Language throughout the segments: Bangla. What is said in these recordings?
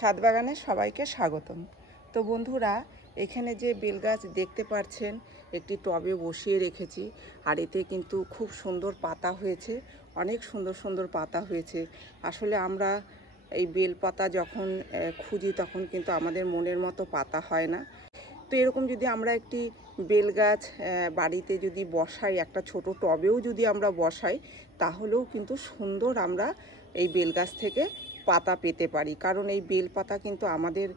ছাদ বাগানে সবাইকে স্বাগতম। তো বন্ধুরা, এখানে যে বেল গাছ দেখতে পাচ্ছেন একটি টবে বসিয়ে রেখেছি, আর এতে কিন্তু খুব সুন্দর পাতা হয়েছে, অনেক সুন্দর সুন্দর পাতা হয়েছে। আসলে আমরা এই বেল পাতা যখন খুঁজি তখন কিন্তু আমাদের মনের মতো পাতা হয় না। তো এরকম যদি আমরা একটি বেল গাছ বাড়িতে যদি বসাই, একটা ছোট টবেও যদি আমরা বসাই, তাহলেও কিন্তু সুন্দর আমরা এই বেল গাছ থেকে পাতা পেতে পারি। কারণ এই বেল পাতা কিন্তু আমাদের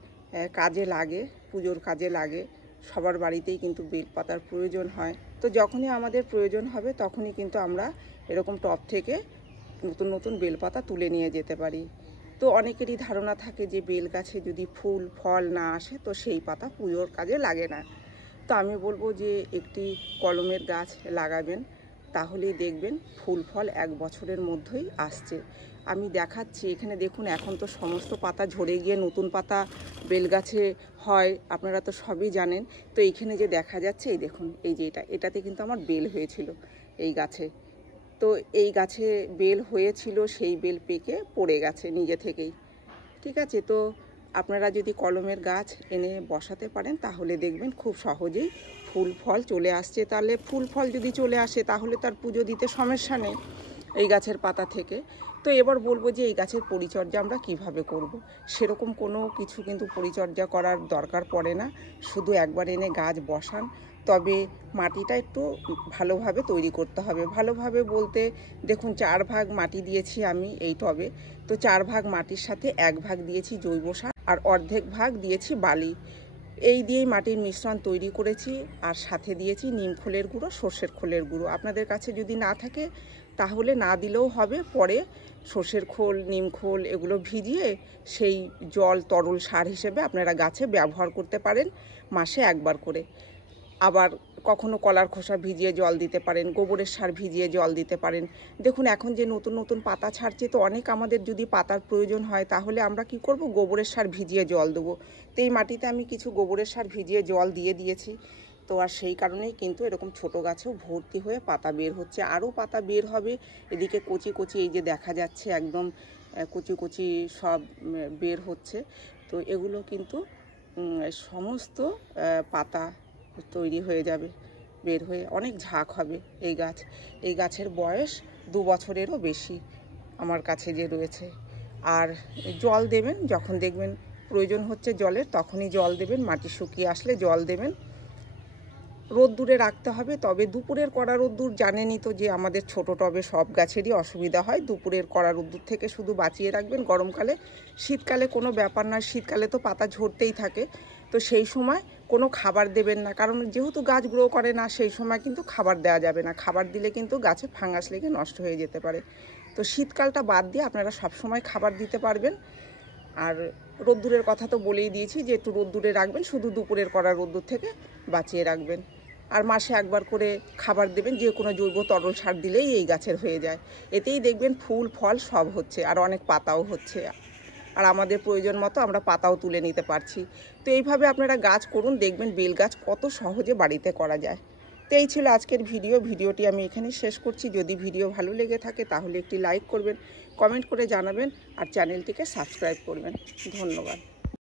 কাজে লাগে, পুজোর কাজে লাগে, সবার বাড়িতেই কিন্তু বেল পাতার প্রয়োজন হয়। তো যখনই আমাদের প্রয়োজন হবে তখনই কিন্তু আমরা এরকম টব থেকে নতুন নতুন বেল পাতা তুলে নিয়ে যেতে পারি। তো অনেকেরই ধারণা থাকে যে বেল গাছে যদি ফুল ফল না আসে তো সেই পাতা পুজোর কাজে লাগে না। তো আমি বলবো যে একটি কলমের গাছ লাগাবেন, তাহলেই দেখবেন ফুল ফল 1 বছরের মধ্যেই আসছে। আমি দেখাচ্ছি, এখানে দেখুন এখন তো সমস্ত পাতা ঝরে গিয়ে নতুন পাতা বেল গাছে হয়, আপনারা তো সবই জানেন। তো এইখানে যে দেখা যাচ্ছে, এই দেখুন, এই যে এটাতে কিন্তু আমার বেল হয়েছিল এই গাছে। তো এই গাছে বেল হয়েছিল, সেই বেল পেকে পড়ে গেছে নিজে থেকেই। ঠিক আছে, তো আপনারা যদি কলমের গাছ এনে বসাতে পারেন তাহলে দেখবেন খুব সহজেই ফুল ফল চলে আসছে। তাহলে ফুল ফল যদি চলে আসে তাহলে তার পুজো দিতে সমস্যা নেই এই গাছের পাতা থেকে। তো এবার বলবো যে এই গাছের পরিচর্যা আমরা কিভাবে করব। সেরকম কোনো কিছু কিন্তু পরিচর্যা করার দরকার পড়ে না, শুধু একবার এনে গাছ বসান। তবে মাটিটা একটু ভালোভাবে তৈরি করতে হবে। ভালোভাবে বলতে দেখুন, 4 ভাগ মাটি দিয়েছি আমি এই টবে। তো 4 ভাগ মাটির সাথে 1 ভাগ দিয়েছি জৈব সার, আর অর্ধেক ভাগ দিয়েছি বালি। এই দিয়েই মাটির মিশ্রণ তৈরি করেছি, আর সাথে দিয়েছি নিম খোলের গুঁড়ো, সর্ষের খোলের গুঁড়ো। আপনাদের কাছে যদি না থাকে তাহলে না দিলেও হবে, পরে সর্ষের খোল, নিম খোল এগুলো ভিজিয়ে সেই জল তরল সার হিসেবে আপনারা গাছে ব্যবহার করতে পারেন, মাসে 1 বার করে। আবার কখনো কলার খোসা ভিজিয়ে জল দিতে পারেন, গোবরের সার ভিজিয়ে জল দিতে পারেন। দেখুন এখন যে নতুন নতুন পাতা ছাড়ছে, তো অনেক আমাদের যদি পাতার প্রয়োজন হয় তাহলে আমরা কি করব, গোবরের সার ভিজিয়ে জল দেবো। তো এই মাটিতে আমি কিছু গোবরের সার ভিজিয়ে জল দিয়ে দিয়েছি। তো আর সেই কারণেই কিন্তু এরকম ছোট গাছেও ভর্তি হয়ে পাতা বের হচ্ছে, আরও পাতা বের হবে। এদিকে কচি কচি এই যে দেখা যাচ্ছে একদম কচি কচি সব বের হচ্ছে। তো এগুলো কিন্তু সমস্ত পাতা তৈরি হয়ে যাবে, বের হয়ে অনেক ঝাঁক হবে এই গাছের বয়স 2 বছরেরও বেশি আমার কাছে যে রয়েছে। আর জল দেবেন, যখন দেখবেন প্রয়োজন হচ্ছে জলের তখনই জল দেবেন, মাটি শুকিয়ে আসলে জল দেবেন। রোদ্দুরে রাখতে হবে, তবে দুপুরের কড়া রোদ্দুর জানেনই তো যে আমাদের ছোট টবে সব গাছেরই অসুবিধা হয়। দুপুরের কড়া রোদ্দুর থেকে শুধু বাঁচিয়ে রাখবেন গরমকালে। শীতকালে কোনো ব্যাপার নয়, শীতকালে তো পাতা ঝরতেই থাকে। তো সেই সময় কোনো খাবার দেবেন না, কারণ যেহেতু গাছ গ্রো করে না সেই সময় কিন্তু খাবার দেওয়া যাবে না। খাবার দিলে কিন্তু গাছে ফাঙ্গাস লেগে নষ্ট হয়ে যেতে পারে। তো শীতকালটা বাদ দিয়ে আপনারা সবসময় খাবার দিতে পারবেন। আর রোদ্দুরের কথা তো বলেই দিয়েছি যে একটু রোদ্দুরে রাখবেন, শুধু দুপুরের কড়া রোদ্দুর থেকে বাঁচিয়ে রাখবেন। আর মাসে 1 বার করে খাবার দেবেন, যে কোনো জৈব তরল সার দিলেই এই গাছের হয়ে যায়। এতেই দেখবেন ফুল ফল সব হচ্ছে, আর অনেক পাতাও হচ্ছে, আর আমাদের প্রয়োজন মতো আমরা পাতাও তুলে নিতে পারছি। তো এইভাবে আপনারা গাছ করুন, দেখবেন বেল গাছ কত সহজে বাড়িতে করা যায়। তো এই ছিল আজকের ভিডিওটি আমি এখানেই শেষ করছি। যদি ভিডিও ভালো লেগে থাকে তাহলে একটি লাইক করবেন, কমেন্ট করে জানাবেন, আর চ্যানেলটিকে সাবস্ক্রাইব করবেন। ধন্যবাদ।